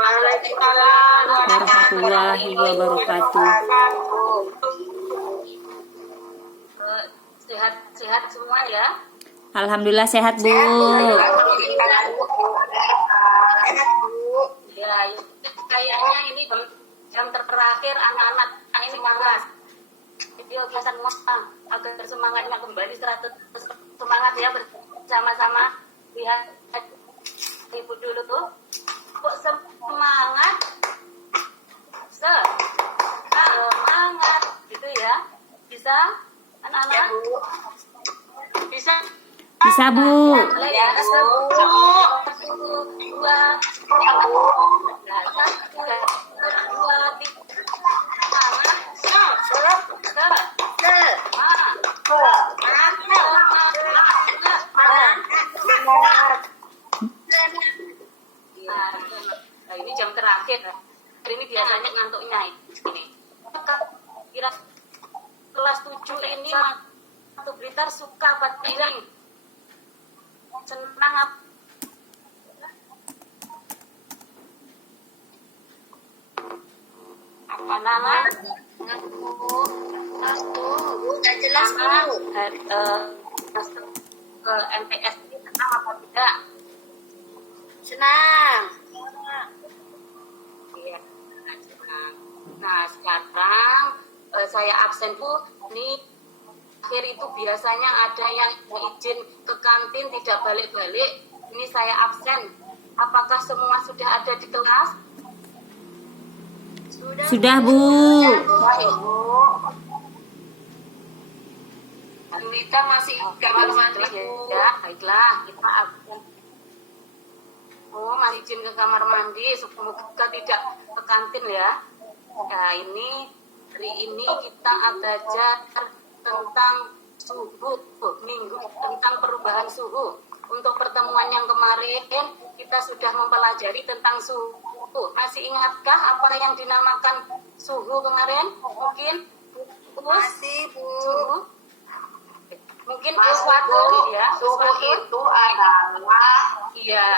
Waalaikumsalam warahmatullahi wabarakatuh. Sehat semua ya. Alhamdulillah sehat, Bu. Ya, kayaknya ini jam terakhir anak-anak ini malas. Video semua agar semangatnya kembali 100% semangat ya bersama-sama. Lihat Ibu dulu tuh. Kok semangat? Semangat gitu ya. Bisa anak-anak? Bisa? Bisa, Bu. Ya, satu, dua, nah, ini jam terakhir. Hari ini biasanya ngantuknya ini. Kira kelas 7 ini Matu Blitar suka buat ini. Senang apa? Nana? Udah jelas Bu. Ke MTS ini senang apa tidak? Senang. Iya, senang. Nah, sekarang saya absen Bu. Ini akhir itu biasanya ada yang izin ke kantin tidak balik-balik. Ini saya absen. Apakah semua sudah ada di kelas? Sudah, Bu. Kita masih kamar mandi ya. Baiklah, kita absen. Oh, masih izin ke kamar mandi. Semoga tidak ke kantin ya. Nah, ini hari ini kita belajar tentang suhu minggu, tentang perubahan suhu. Untuk pertemuan yang kemarin kita sudah mempelajari tentang suhu. Masih ingatkah apa yang dinamakan suhu kemarin? Mungkin Masih Bu. suhu? Mungkin sesuatu ya. Suhu Sesuatu. itu adalah Iya.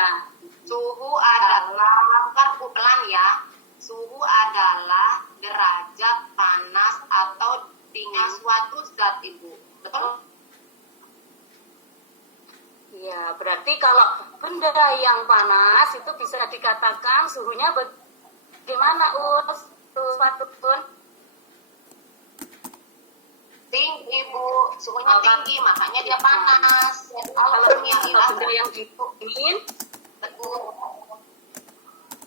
kan Bu pelan ya. Suhu adalah derajat panas atau dingin suatu zat Ibu. Betul? Iya, berarti kalau benda yang panas itu bisa dikatakan suhunya bagaimana, Suatu pun? Tinggi Bu. Suhunya tinggi makanya dia panas. Kalau Kalau benda yang dingin, betul.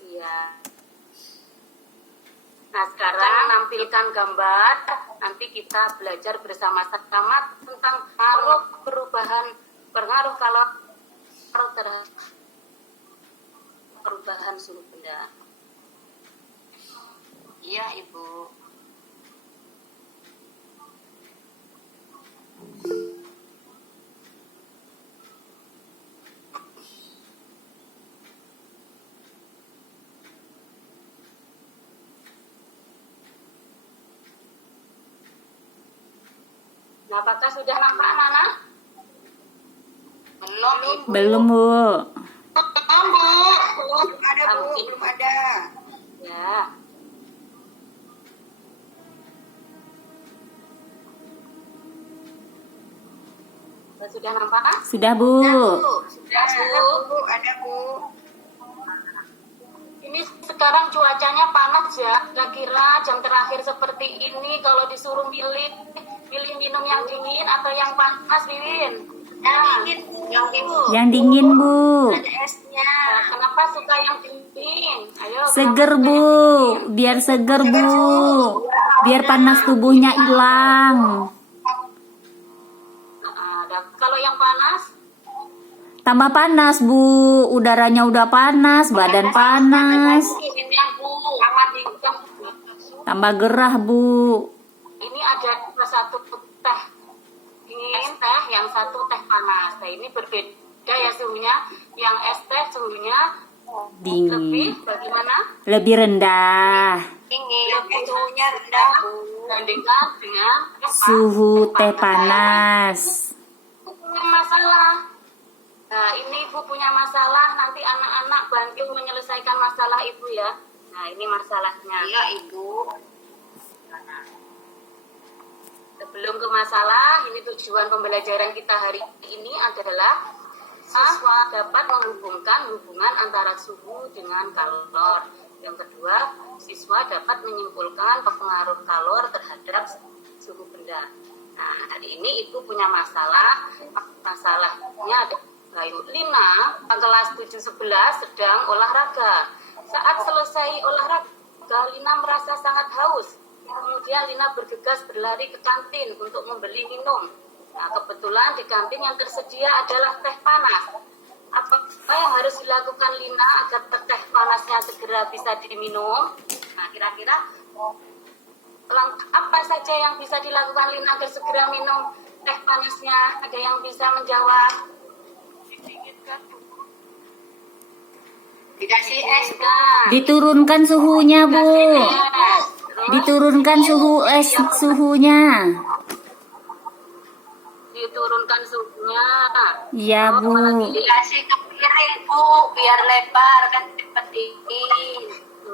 iya. Nah, sekarang menampilkan gambar. Nanti kita belajar bersama-sama tentang pengaruh kalau terhadap perubahan suhu benda. Iya Ibu. Nah, apakah sudah nampak, Nana? Belum Ibu. Belum, Bu. Belum ada Bu, belum ada. Ya. Sudah nampak? Sudah, Bu. Sudah, Bu. Ada Bu. Ini sekarang cuacanya panas ya. Kira-kira jam terakhir seperti ini kalau disuruh milih minum yang dingin atau yang panas, Wiwin? Yang dingin Bu. Yang dingin. Yang dingin, Bu. Ada esnya. Nah, kenapa suka yang dingin? Ayo. Seger, kenapa suka Bu. yang dingin? Biar seger, Bu. Biar panas tubuhnya hilang. Kalau yang panas? Tambah panas, Bu. Udaranya udah panas, badan panas. Ini Bu, amat dingin. Tambah gerah, Bu. Ini ada satu teh dingin, teh yang satu teh panas. Nah, ini berbeda ya suhunya. Yang es teh suhunya lebih Dingin. bagaimana? Lebih rendah. Dingin. Suhunya rendah Bu. Dibandingkan dengan Suhu teh panas. Masalah. Nah, ini Ibu punya masalah, nanti anak-anak bantu menyelesaikan masalah Ibu ya. Nah, ini masalahnya. Iya, Ibu. Sebelum ke masalah, ini tujuan pembelajaran kita hari ini adalah siswa dapat menghubungkan hubungan antara suhu dengan kalor. Yang kedua, siswa dapat menyimpulkan pengaruh kalor terhadap suhu benda. Nah, hari ini Ibu punya masalah. Masalahnya ada Lina, kelas 7-11 sedang olahraga. Saat selesai olahraga, Lina merasa sangat haus. Kemudian Lina bergegas berlari ke kantin untuk membeli minum. Nah, kebetulan di kantin yang tersedia adalah teh panas. Apa yang harus dilakukan Lina agar teh panasnya segera bisa diminum? Nah, kira-kira apa saja yang bisa dilakukan Lina agar segera minum teh panasnya? Ada yang bisa menjawab? Dikasih es, Diturunkan suhunya, Bu. Diturunkan suhunya. Diturunkan suhunya. Iya, Bu. dikasih ke piring, Bu, biar lebar kan cepet dingin.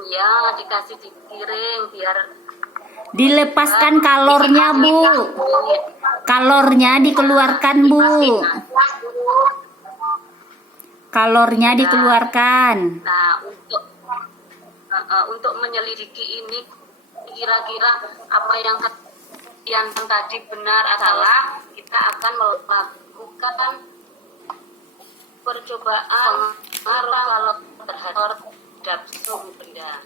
Iya, dikasih di piring biar Dilepaskan kalornya, Bu. Kalornya dikeluarkan, Bu. Kalornya dikeluarkan. Nah, untuk menyelidiki ini kira-kira apa yang tadi benar salah, kita akan melakukan percobaan pengaruh kalor terhadap suhu benda.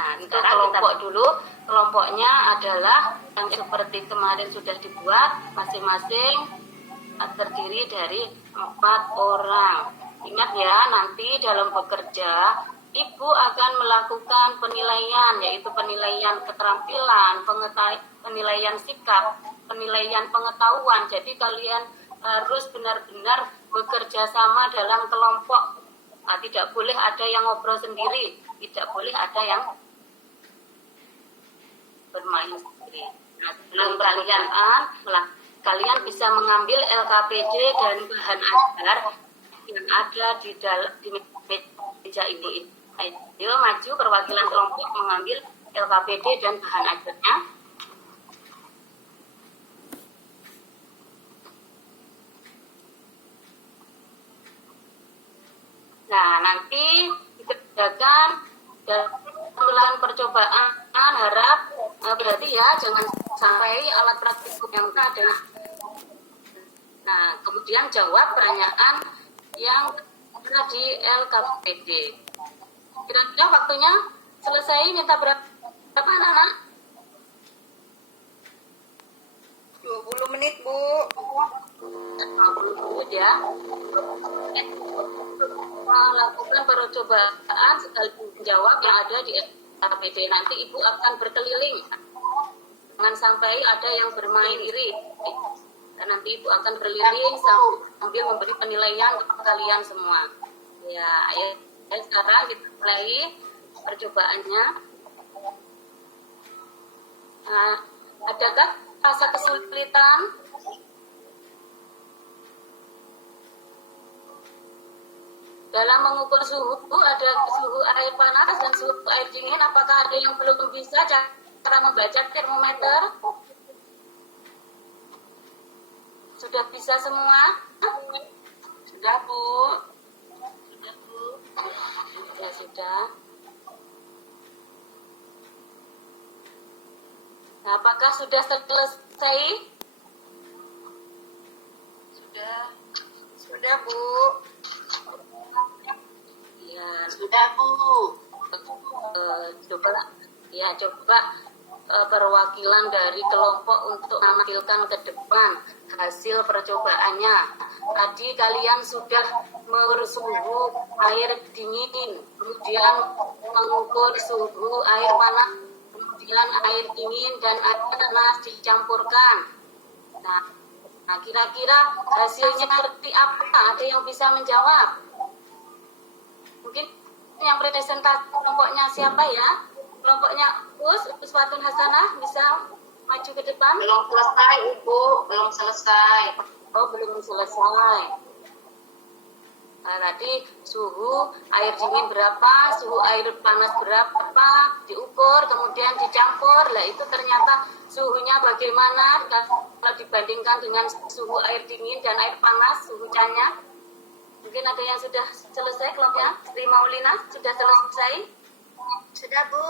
Nah, itu kelompok dulu. Kelompoknya adalah yang seperti kemarin sudah dibuat, masing-masing terdiri dari 4 orang. Ingat ya, nanti dalam bekerja Ibu akan melakukan penilaian, yaitu penilaian keterampilan, penilaian sikap, penilaian pengetahuan. Jadi kalian harus benar-benar bekerja sama dalam kelompok. Nah, tidak boleh ada yang ngobrol sendiri, tidak boleh ada yang bermain sendiri. Nah, sebelum kalian bisa mengambil LKPD dan bahan ajar yang ada di meja ini. Ayo maju, perwakilan kelompok mengambil LKPD dan bahan ajarnya. Nah, nanti dikerjakan dalam percobaan, harap berarti ya jangan sampai alat praktikum yang ada. Nah, kemudian jawab pertanyaan yang ada di LKPD. Kira-kira waktunya selesai, minta berapa anak-anak? 20 menit, Bu. 20 menit ya. Melakukan percobaan sekaligus menjawab yang ada di LKPD. Nanti Ibu akan berkeliling. Jangan sampai ada yang bermain diri. Dan nanti Ibu akan berkeliling sambil memberi penilaian kepada kalian semua. Ya, ayo sekarang kita mulai percobaannya. Nah, adakah rasa kesulitan? Dalam mengukur suhu, ada suhu air panas dan suhu air dingin. Apakah ada yang belum bisa cara membaca termometer? Sudah bisa semua? Sudah, Bu. Sudah, Bu. Ya, sudah. Nah, apakah sudah selesai? Sudah, Bu. Ya, Sudah, Bu. Coba perwakilan dari kelompok untuk menampilkan ke depan hasil percobaannya. Tadi kalian sudah mengukur suhu air dingin, kemudian mengukur suhu air panas, kemudian air dingin dan air panas dicampurkan. Nah, kira-kira hasilnya seperti apa? Ada yang bisa menjawab? Mungkin yang presentasi kelompoknya siapa ya? Kelompoknya Uswatun Hasanah bisa maju ke depan. Belum selesai, Ibu. Belum selesai. Oh, belum selesai. Nah, tadi suhu air dingin berapa, suhu air panas berapa, diukur, kemudian dicampur. Lah itu ternyata suhunya bagaimana kalau dibandingkan dengan suhu air dingin dan air panas, suhunya. Mungkin ada yang sudah selesai kelompoknya? Sri Maulina sudah selesai? Sudah, Bu.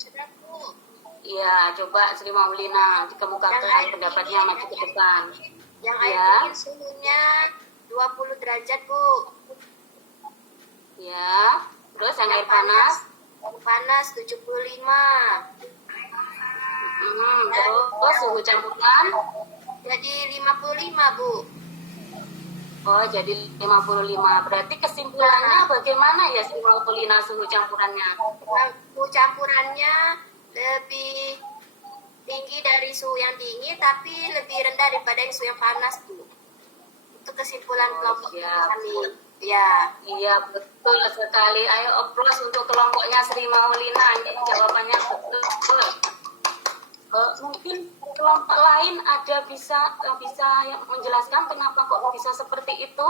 Sudah, Bu. Iya, coba Sri Maulina dikemukakan pendapatnya maju ke depan. Yang air Ya. dingin suhunya 20 derajat, Bu. Ya. Terus yang air panas? Air panas 75. Terus suhu campuran? Jadi 55, Bu. Oh, jadi 55. Berarti kesimpulannya bagaimana ya Sri Maulina suhu campurannya? Suhu campurannya lebih tinggi dari suhu yang dingin, tapi lebih rendah daripada yang suhu yang panas, Bu. Itu kesimpulan kelompok kami. Ya. Iya, betul sekali. Ayo oplos untuk kelompoknya Sri Maulina. Ini jawabannya betul. Mungkin kelompok lain ada bisa yang menjelaskan kenapa kok bisa seperti itu?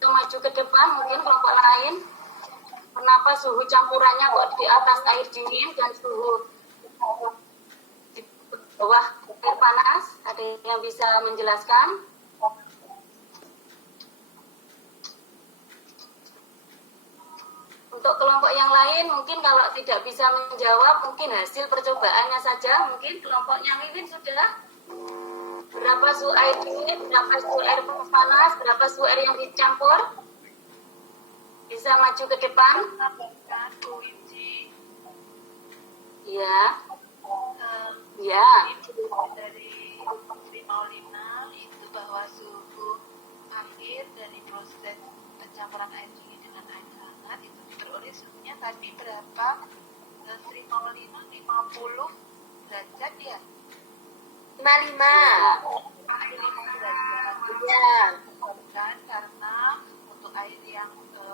Itu maju ke depan mungkin kelompok lain. Kenapa suhu campurannya kok di atas air dingin dan suhu di bawah air panas? Ada yang bisa menjelaskan? Untuk kelompok yang lain mungkin kalau tidak bisa menjawab mungkin hasil percobaannya saja. Mungkin kelompoknya Wiwin sudah berapa suhu air dingin, berapa suhu air panas, berapa suhu air yang dicampur. Bisa maju ke depan. Iya. Iya. Dari Sri Maulina itu bahwa suhu akhir dari proses pencampuran air dingin dengan air hangat itu diperoleh suhunya tadi berapa? Sri Maulina 50 derajat ya? 55. 55 derajat. Ya. Kan karena untuk air yang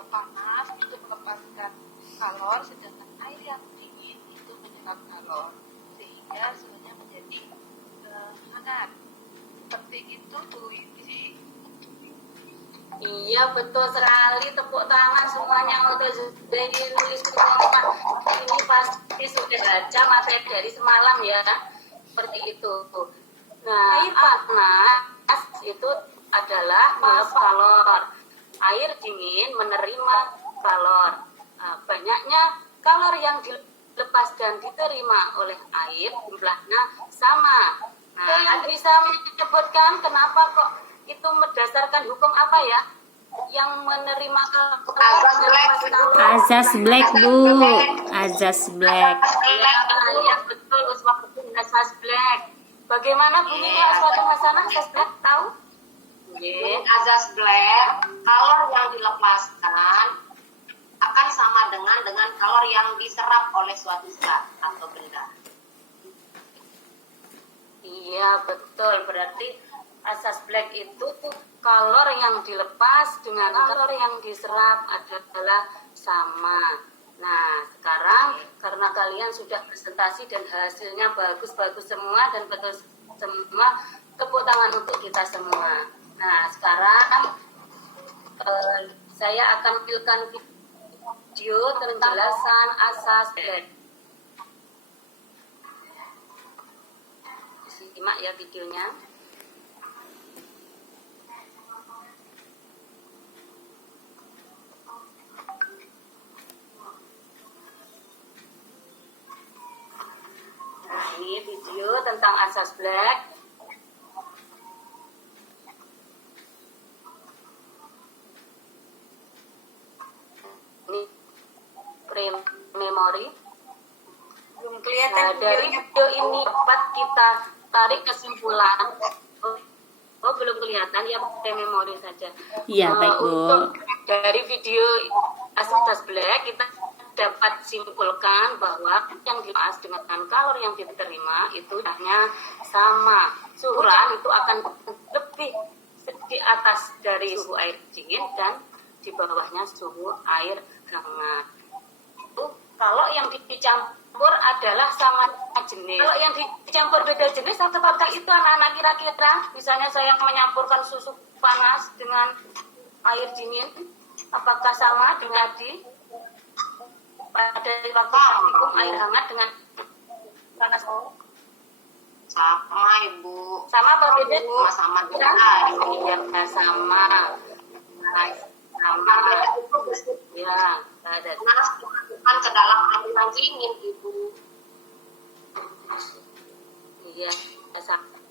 panas itu melepaskan kalor, sedangkan air yang dingin itu menyerap kalor, sehingga suhunya menjadi hangat. Seperti itu, Bu Wiji. Iya, betul sekali. Tepuk tangan semuanya untuk Zaini nulis semua. Ini pasti sudah baca materi dari semalam ya. Seperti itu. Nah, air panas itu adalah melepas kalor. Air dingin menerima kalor. Nah, banyaknya kalor yang dilepas dan diterima oleh air jumlahnya sama. Nah, yang bisa menyebutkan kenapa kok itu berdasarkan hukum apa ya? Yang menerima kalor. Azas Black, Bu. Azas Black. Ya, betul. Uswatun Azas Black. Bagaimana bunyinya Uswatun Azas Black? Tahu? Azas Black, kalor yang dilepaskan akan sama dengan kalor yang diserap oleh suatu zat atau benda. Iya, betul. Berarti asas Black itu kalor yang dilepas dengan kalor yang diserap adalah sama. Nah, sekarang karena kalian sudah presentasi dan hasilnya bagus-bagus semua dan betul semua, tepuk tangan untuk kita semua. Nah, sekarang saya akan tampilkan video tentang penjelasan asas Black. Simak ya videonya. Nah, ini video tentang asas Black. Ini frame memori. Belum kelihatan Dari video ini dapat kita tarik kesimpulan. Oh, belum kelihatan ya, pakai memori saja. Iya, baik, Bu. Untuk dari video asas Black kita dapat simpulkan bahwa yang dibahas dengan kalor yang diterima itu hanya sama. Suhu itu akan lebih di atas dari suhu air dingin dan di bawahnya suhu air hangat. Kalau yang dicampur adalah sama jenis. Kalau yang dicampur beda jenis, apakah itu anak-anak kira-kira? Misalnya saya menyampurkan susu panas dengan air dingin, apakah sama dengan pada waktu praktikum air hangat dengan panas? Sama Ibu. Sama apa beda? Sama juga. Iya, sama. Sama. Ya, ada. Panas dimasukkan ke dalam air yang dingin Ibu. Iya,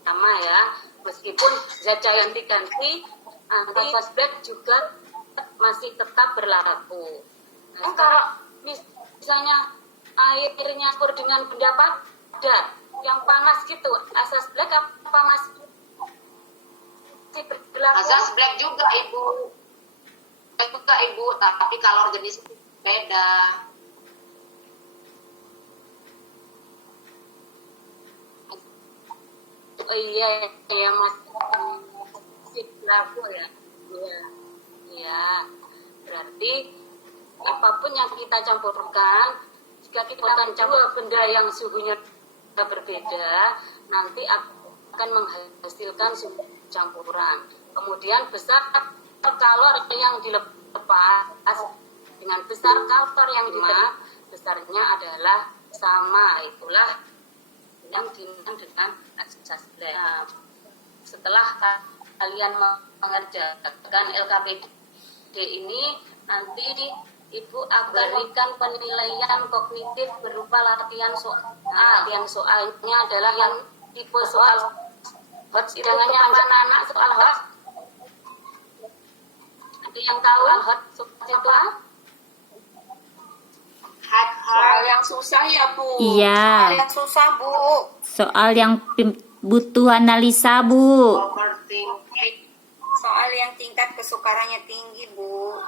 sama ya. Meskipun zat cair yang diganti, anti black juga masih tetap berlaku. Nah, kalau misalnya airnya campur dengan benda padat yang panas gitu, asas black apa masih berlaku? Asas black juga Ibu. Tapi kalau jenis beda. Oh iya, ya masih berlaku ya. Iya. Berarti apapun yang kita campurkan, jika kita campur benda yang suhunya berbeda, nanti akan menghasilkan suhu campuran. Kemudian besar kalor yang dilepas dengan besar kalor yang diterima, besarnya adalah sama. Itulah yang dinamakan dengan asas black. Nah, setelah kalian mengerjakan LKPD ini, nanti Ibu akan berikan penilaian kognitif berupa latihan soal. Latihan soalnya adalah yang tipe soal hot. Jangannya anak-anak soal hot. Ada yang tahu hot itu? Soal yang susah ya Bu. Iya. Soal yang susah Bu. Soal yang butuh analisa, Bu. Overthinking. Soal yang tingkat kesukarannya tinggi Bu.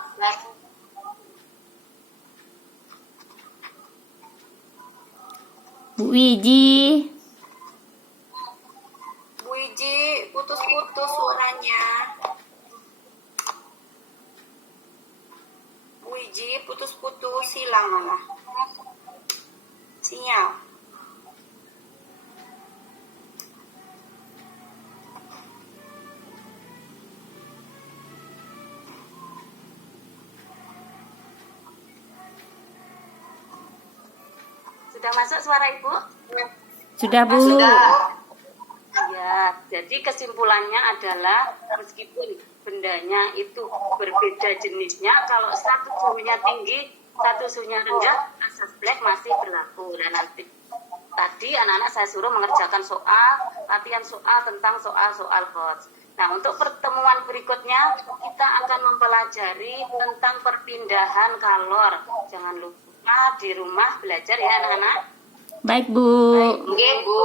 Bu Wiji. Bu Iji, putus-putus suaranya. Bu Iji, putus-putus, hilang malah sinyal. Sudah masuk suara Ibu? Sudah, Bu. Ya, jadi kesimpulannya adalah meskipun bendanya itu berbeda jenisnya, kalau satu suhunya tinggi, satu suhunya rendah, asas black masih berlaku. Dan nanti tadi anak-anak saya suruh mengerjakan latihan soal tentang soal-soal hot. Nah, untuk pertemuan berikutnya kita akan mempelajari tentang perpindahan kalor. Jangan lupa di rumah belajar ya anak-anak. Baik, Bu. Oke Bu.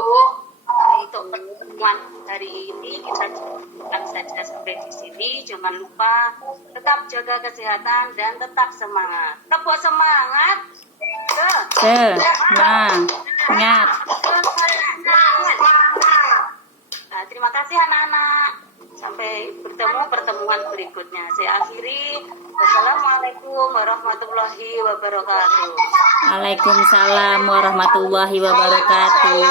Untuk pertemuan hari ini kita cukupkan saja sampai di sini. Jangan lupa tetap jaga kesehatan dan tetap semangat. Tepuk semangat. Semangat. Nah, terima kasih anak-anak. Sampai bertemu pertemuan berikutnya. Saya akhiri. Wassalamualaikum warahmatullahi wabarakatuh. Waalaikumsalam warahmatullahi wabarakatuh.